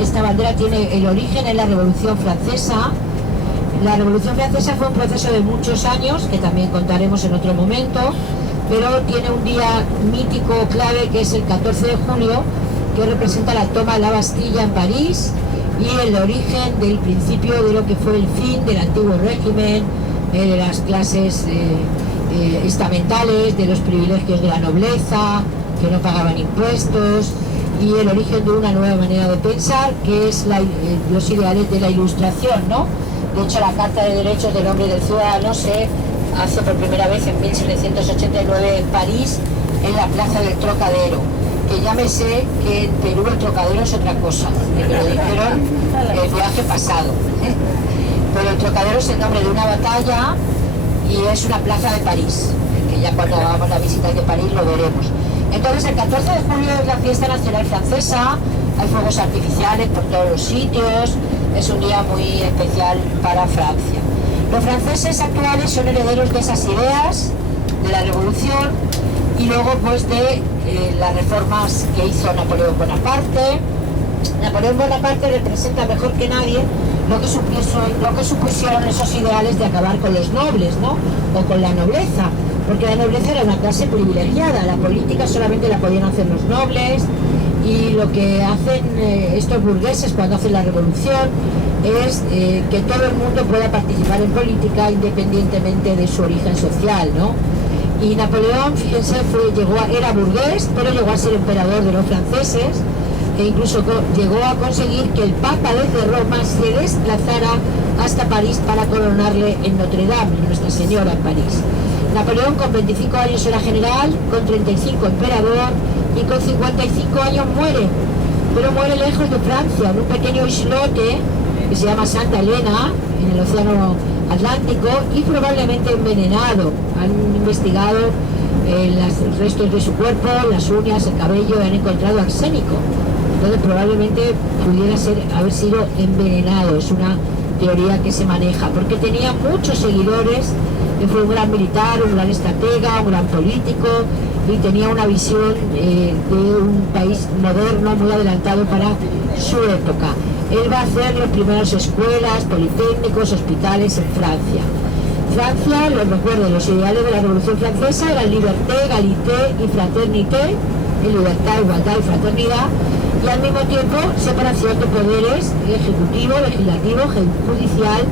esta bandera tiene el origen en la Revolución Francesa. La Revolución Francesa fue un proceso de muchos años, que también contaremos en otro momento, pero tiene un día mítico clave, que es el 14 de julio, que representa la toma de la Bastilla en París y el origen del principio de lo que fue el fin del antiguo régimen, de las clases estamentales, de los privilegios de la nobleza, que no pagaban impuestos, y el origen de una nueva manera de pensar, que es los ideales de la Ilustración, ¿no? De hecho, la Carta de Derechos del Hombre y del Ciudadano se hace por primera vez en 1789 en París, en la Plaza del Trocadero. Que llámese que en Perú el Trocadero es otra cosa, que me lo dijeron el viaje pasado. Pero el Trocadero es el nombre de una batalla y es una plaza de París, que ya cuando hagamos la visita de París lo veremos. Entonces el 14 de julio es la fiesta nacional francesa, hay fuegos artificiales por todos los sitios, es un día muy especial para Francia. Los franceses actuales son herederos de esas ideas, de la revolución, y luego pues de las reformas que hizo Napoleón Bonaparte. Napoleón Bonaparte representa mejor que nadie lo que supusieron esos ideales de acabar con los nobles, ¿no? O con la nobleza, porque la nobleza era una clase privilegiada, la política solamente la podían hacer los nobles, y lo que hacen estos burgueses cuando hacen la revolución es que todo el mundo pueda participar en política independientemente de su origen social, ¿no? Y Napoleón, fíjense, era burgués, pero llegó a ser emperador de los franceses, e incluso llegó a conseguir que el Papa desde Roma se desplazara hasta París para coronarle en Notre Dame, Nuestra Señora en París. Napoleón con 25 años era general, con 35 emperador, y con 55 años muere, pero muere lejos de Francia, en un pequeño islote que se llama Santa Elena, en el Océano Atlántico, y probablemente envenenado. Han investigado los restos de su cuerpo, las uñas, el cabello, y han encontrado arsénico. Entonces probablemente pudiera haber sido envenenado, es una teoría que se maneja, porque tenía muchos seguidores, fue un gran militar, un gran estratega, un gran político, y tenía una visión de un país moderno, muy adelantado para su época. Él va a hacer las primeras escuelas, politécnicos, hospitales en Francia. Francia, los recuerdo, los ideales de la Revolución Francesa eran liberté, égalité y fraternité, libertad, igualdad y fraternidad, y al mismo tiempo separación de poderes, ejecutivo, legislativo, judicial,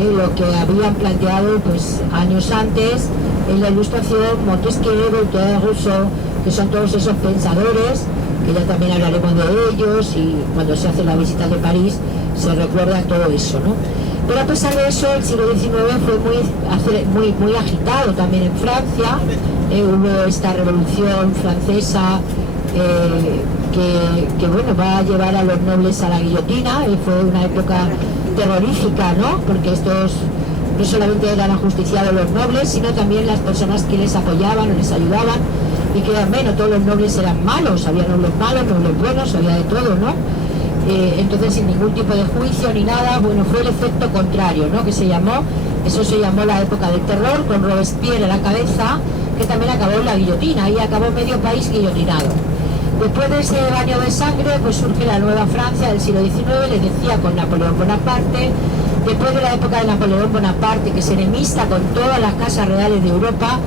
lo que habían planteado pues años antes en la Ilustración Montesquieu, Voltaire, Rousseau, que son todos esos pensadores, que ya también hablaremos de ellos, y cuando se hace la visita de París se recuerda todo eso, ¿no? Pero a pesar de eso, el siglo XIX fue muy agitado también en Francia. Hubo esta revolución francesa que bueno, va a llevar a los nobles a la guillotina. Fue una época terrorífica, ¿no? Porque estos no solamente eran ajusticiados los nobles, sino también las personas que les apoyaban o les ayudaban, y que eran menos, todos los nobles eran malos, había nobles malos, nobles buenos, había de todo, ¿no? Entonces, sin ningún tipo de juicio ni nada, bueno, fue el efecto contrario, ¿no? Eso se llamó la época del terror, con Robespierre a la cabeza, que también acabó en la guillotina, y acabó medio país guillotinado. Después de ese baño de sangre, pues surge la nueva Francia del siglo XIX, les decía, con Napoleón Bonaparte. Después de la época de Napoleón Bonaparte, que se enemista con todas las casas reales de Europa,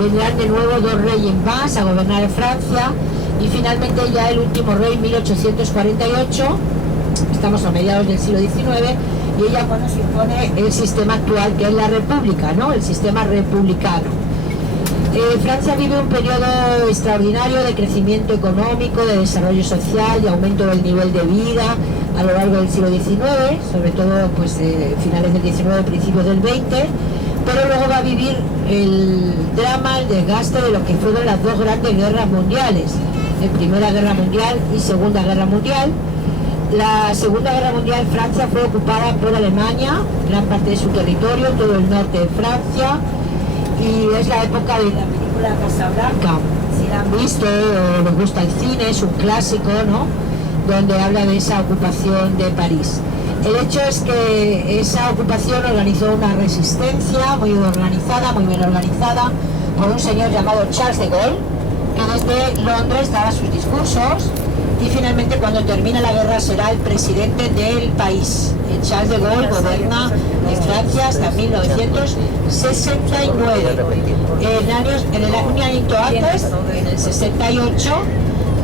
vendrán de nuevo dos reyes más a gobernar Francia, y finalmente ya el último rey, 1848, estamos a mediados del siglo XIX, y ella cuando se impone el sistema actual, que es la república, ¿no? El sistema republicano. Francia vive un periodo extraordinario de crecimiento económico, de desarrollo social y aumento del nivel de vida a lo largo del siglo XIX, sobre todo pues, finales del XIX, principios del XX, pero luego va a vivir el drama, el desgaste de lo que fueron las dos grandes guerras mundiales, Primera Guerra Mundial y Segunda Guerra Mundial. La Segunda Guerra Mundial, Francia fue ocupada por Alemania, gran parte de su territorio, todo el norte de Francia, y es la época de la película Casablanca. Si la han visto o les gusta el cine, es un clásico, ¿no? Donde habla de esa ocupación de París. El hecho es que esa ocupación organizó una resistencia muy organizada, muy bien organizada, por un señor llamado Charles de Gaulle, que desde Londres daba sus discursos, y finalmente cuando termina la guerra será el presidente del país. Charles de Gaulle gobierna en Francia hasta 1969. En el añito antes, en el 68,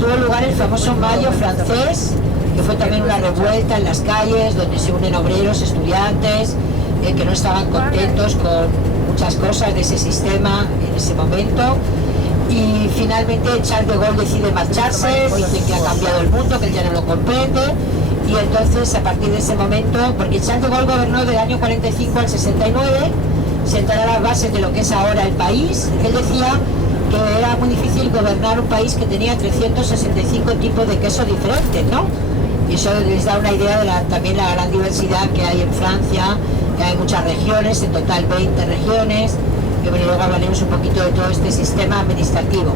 tuvo lugar el famoso Mayo francés, que fue también una revuelta en las calles donde se unen obreros, estudiantes, que no estaban contentos con muchas cosas de ese sistema en ese momento. Y finalmente Charles de Gaulle decide marcharse, dice que ha cambiado el mundo, que él ya no lo comprende, y entonces a partir de ese momento, porque Charles de Gaulle gobernó del año 45 al 69, sentará las bases de lo que es ahora el país. Él decía que era muy difícil gobernar un país que tenía 365 tipos de queso diferentes, ¿no? Y eso les da una idea de también la gran diversidad que hay en Francia, que hay muchas regiones, en total 20 regiones, y bueno, luego hablaremos un poquito de todo este sistema administrativo.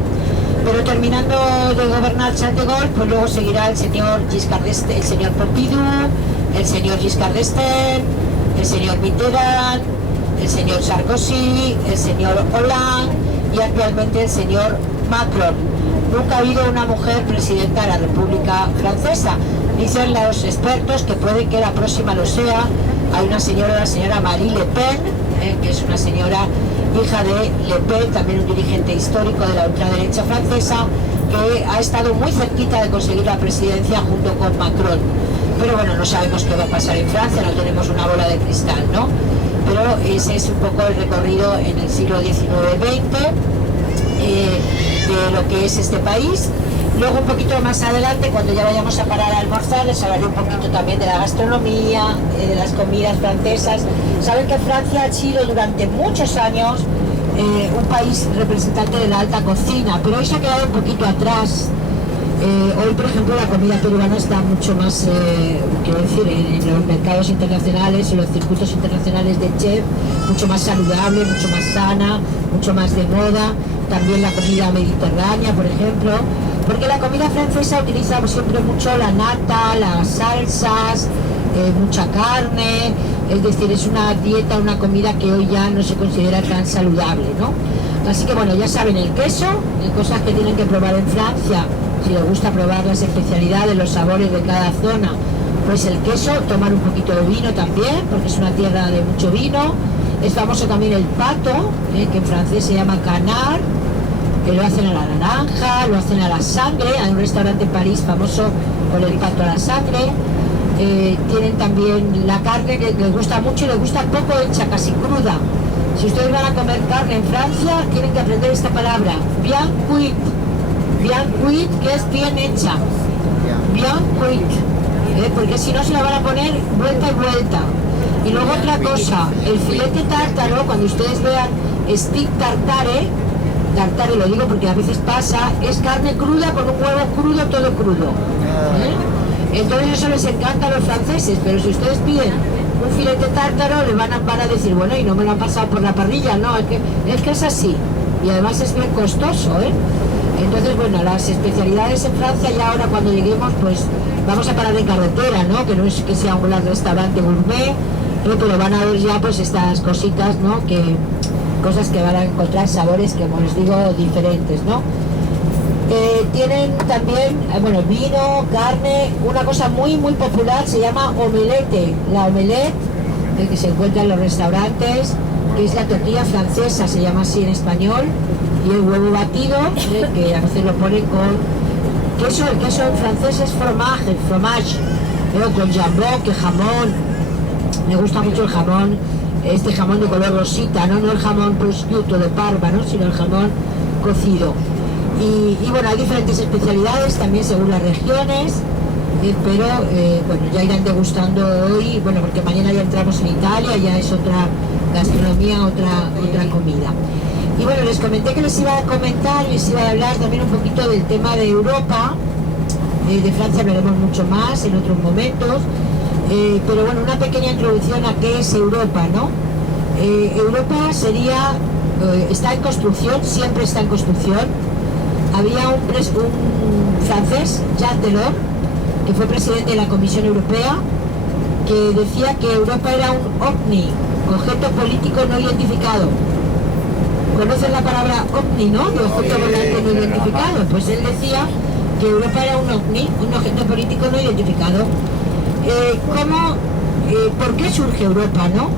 Pero terminando de gobernar Charles de Gaulle, pues luego seguirá el señor Giscard d'Estaing, el señor Pompidou, el señor Giscard d'Estaing, el señor Mitterrand, el señor Sarkozy, el señor Hollande y actualmente el señor Macron. Nunca ha habido una mujer presidenta de la República Francesa. Dicen los expertos que puede que la próxima lo sea. Hay una señora, la señora Marine Le Pen, que es una señora hija de Le Pen, también un dirigente histórico de la ultraderecha francesa, que ha estado muy cerquita de conseguir la presidencia junto con Macron. Pero bueno, no sabemos qué va a pasar en Francia, no tenemos una bola de cristal, ¿no? Pero ese es un poco el recorrido en el siglo XIX-XX de lo que es este país. Luego un poquito más adelante, cuando ya vayamos a parar a almorzar, les hablaré un poquito también de la gastronomía, de las comidas francesas. Saben que Francia ha sido durante muchos años un país representante de la alta cocina, pero hoy se ha quedado un poquito atrás. Hoy, por ejemplo, la comida peruana está mucho más, quiero decir, en los mercados internacionales, en los circuitos internacionales de chef, mucho más saludable, mucho más sana, mucho más de moda. También la comida mediterránea, por ejemplo, porque la comida francesa utiliza siempre mucho la nata, las salsas, mucha carne, es decir, es una dieta, una comida que hoy ya no se considera tan saludable, ¿no? Así que bueno, ya saben, el queso, cosas que tienen que probar en Francia, si les gusta probar las especialidades, los sabores de cada zona, pues el queso, tomar un poquito de vino también, porque es una tierra de mucho vino. Es famoso también el pato, que en francés se llama canard, que lo hacen a la naranja, lo hacen a la sangre. Hay un restaurante en París famoso con el pato a la sangre. Tienen también la carne que les gusta mucho y les gusta poco hecha, casi cruda. Si ustedes van a comer carne en Francia, tienen que aprender esta palabra, bien cuit. Bien cuit, que es bien hecha. Bien cuit. Porque si no se la van a poner vuelta y vuelta. Y luego otra cosa, el filete tártaro, cuando ustedes vean stick tartare, lo digo porque a veces pasa, es carne cruda con un huevo crudo, todo crudo. Entonces eso les encanta a los franceses, pero si ustedes piden un filete tártaro, le van a decir, bueno, y no me lo han pasado por la parrilla, no, es que es así. Y además es bien costoso, Entonces, bueno, las especialidades en Francia, ya ahora cuando lleguemos, pues vamos a parar en carretera, ¿no? Que no es que sea un gran restaurante gourmet, pero van a ver ya pues estas cositas, ¿no? Cosas que van a encontrar sabores, que como les digo, diferentes, ¿no? Tienen también, bueno, vino, carne, una cosa muy muy popular se llama omelette. La omelette, que se encuentra en los restaurantes, que es la tortilla francesa, se llama así en español, y el huevo batido, que a veces lo ponen con queso. El queso en francés es fromage, con jambon, que jamón. Me gusta mucho el jamón, este jamón de color rosita, no el jamón prosciutto de Parma, ¿no? Sino el jamón cocido. Y bueno, hay diferentes especialidades también según las regiones, pero bueno, ya irán degustando hoy, bueno, porque mañana ya entramos en Italia, ya es otra gastronomía, otra comida. Y bueno, les comenté que les iba a comentar, les iba a hablar también un poquito del tema de Europa. De Francia hablaremos mucho más en otros momentos, pero bueno, una pequeña introducción a qué es Europa, ¿no? Europa está en construcción, siempre está en construcción. Había un francés, Jacques Delors, que fue presidente de la Comisión Europea, que decía que Europa era un ovni, objeto político no identificado. ¿Conocen la palabra ovni, no? De objeto volante no identificado. Pues él decía que Europa era un ovni, un objeto político no identificado. ¿Por qué surge Europa, no?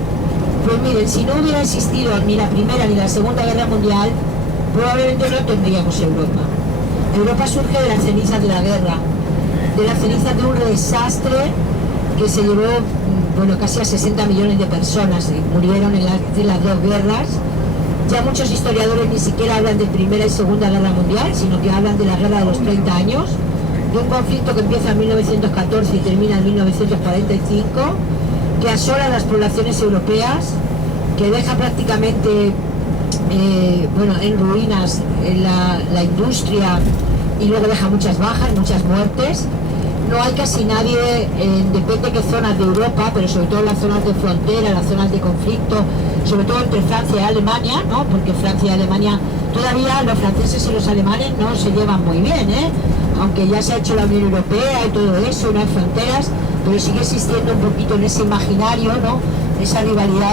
Pues miren, si no hubiera existido ni la Primera ni la Segunda Guerra Mundial, probablemente no tendríamos Europa. Europa surge de las cenizas de la guerra, de las cenizas de un desastre que se llevó, bueno, casi a 60 millones de personas, murieron en las dos guerras. Ya muchos historiadores ni siquiera hablan de Primera y Segunda Guerra Mundial, sino que hablan de la Guerra de los 30 años, de un conflicto que empieza en 1914 y termina en 1945, que asola las poblaciones europeas, que deja prácticamente en ruinas la industria y luego deja muchas bajas, muchas muertes. No hay casi nadie, depende de qué zonas de Europa, pero sobre todo en las zonas de frontera, las zonas de conflicto, sobre todo entre Francia y Alemania, ¿no? Porque Francia y Alemania, todavía los franceses y los alemanes no se llevan muy bien, aunque ya se ha hecho la Unión Europea y todo eso, no hay fronteras, pero sigue existiendo un poquito en ese imaginario, ¿no? Esa rivalidad.